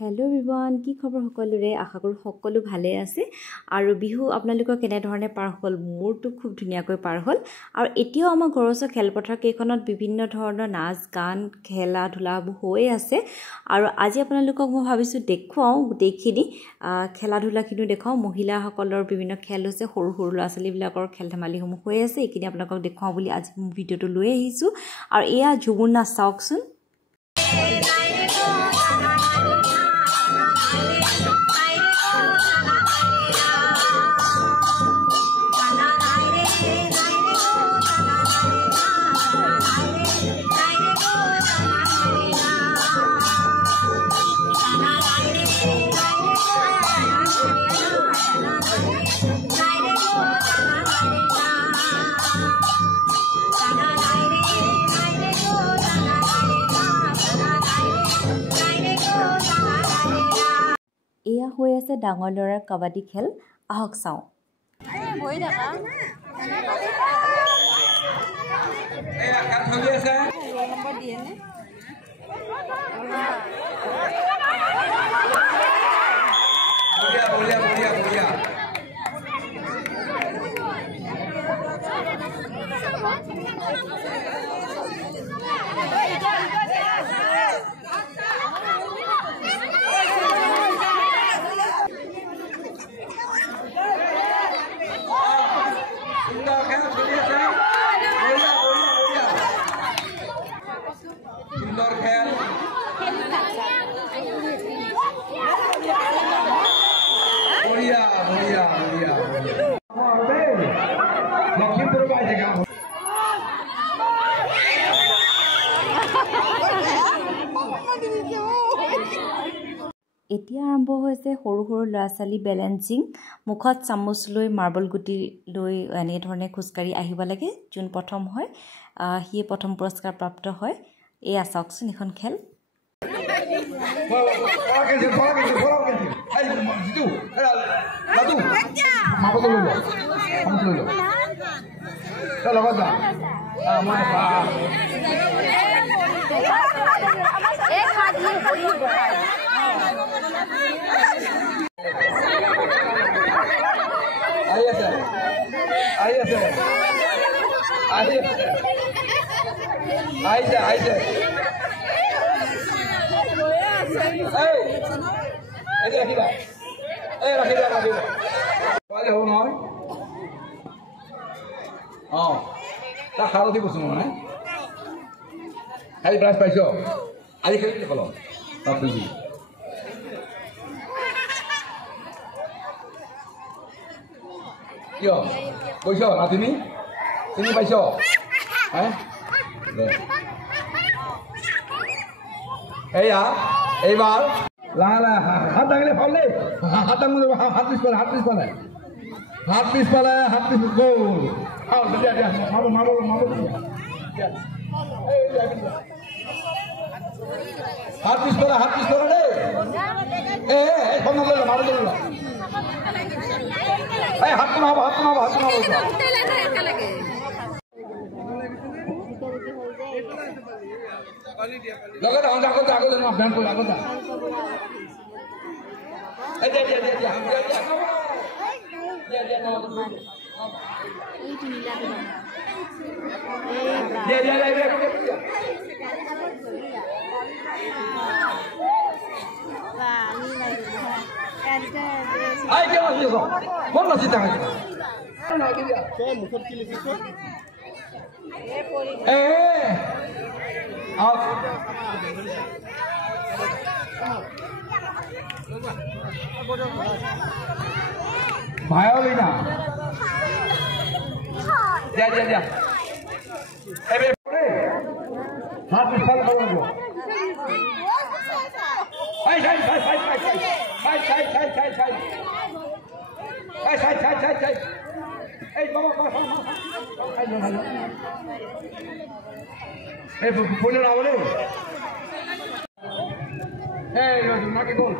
Hello everyone की खबर सकलोरे आशा करूँ सकलो भाले आछे आरो बिहु आपनालोকৰ केने धरणे पार हल मोरটো खूब धुनियाকৈ पार हल आरो एतियो आमा घरस खेलपথাৰ केखনত বিভিন্ন ধৰণৰ নাচ গান খেলা ধুলা হৈ আছে आरो আজি आपनालोকক মই ভাবিছো দেখুৱাও গোটেইখিনি খেলা ধুলা কিনো দেখাও মহিলা সকলৰ বিভিন্ন খেল হৈছে সৰু সৰু ল'ৰা-ছোৱালী বিলাকৰ খেল ধেমালি সমূহ হৈ আছে একিনি आपनालोকক দেখুৱাও বুলি আজি ভিডিওটো লৈ আহিছো আৰু এয়া ঝুমুৰ নাচ চাওকচোন এয়া হৈ আছে ডাঙৰ লৰাৰ কাবাডী খেল আহক চাও হৈ দেখা এয়া কাট হৈ আছে নম্বৰ দিয়ে নে বঢ়িয়া এতিয়া আৰম্ভ হৈছে সৰু সৰু ল'ৰা-ছোৱালী বেলেন্সিং মুখত চামুচ লৈ মাৰ্বল গুটি লৈ এনে ধৰণে খুস্কাৰি আহিব লাগে যোন প্ৰথম হয় হি প্ৰথম পুৰস্কাৰ প্ৰাপ্ত হয় এই আছকচোন এখন খেল Yo, কৈছ না তুমি চিনি পাইছ হ্যাঁ এইয়া এইবার লা লা হাত দাগলে ফলে হাত দাগলে হাত পিছ পালে হাত পিছ গোল আও দিয়া দিয়া মারো হাত পিছ পালে রে এ ফোন করে মারো দিলো এই হাত নাও লগতে আগতে না ব্যায়াম করে আগতে এই দে দিয়া এই তিনটা দিয়া Ay, ¿qué más hizo? ¿Cómo lo hiciste? ¿Qué mujer que le hizo? Violina. Ya. हाथ में फल करो Hey. এই বাবা এই ফোনে নাও রে এই নাকি গোল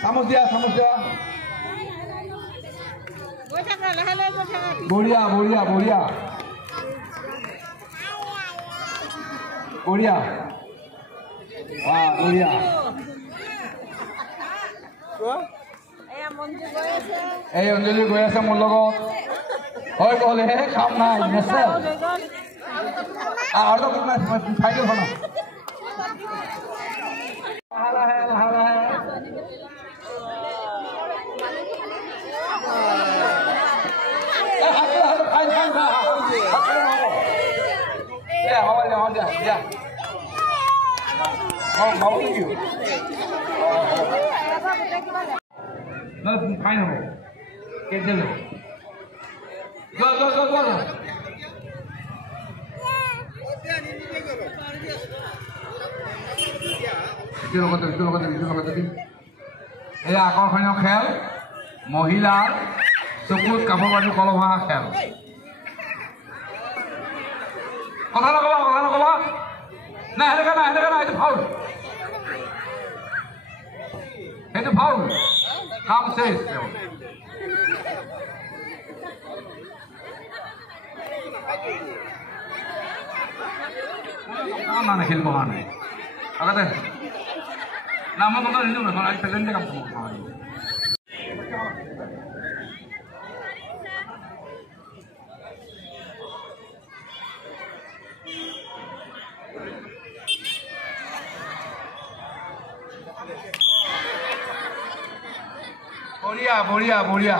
চামচ দিয়া বঢ়িয়া বঢ়িয়া বঢ়িয়া বঢ়িয়া বঢ়িয়া এই অঞ্জলি গৈ আছে মোৰ লগত হৈ গ'ল হে কাম নাই নেছে আৰু তো চাইকেল খন লাহে লাহে fine ho get them go এই আকৰ্ষণীয় খেল মহিলাৰ চকুত কাপোৰ পাতি কলভা খেল কথা নকবা না সেনেকা এইটো ফাউল কাম শেষ না খেলিব কাৰণে আগতে না মই কথা নিদিওঁ এখন আজি প্ৰেজেণ্টে কাম কৰিব বঢ়িয়া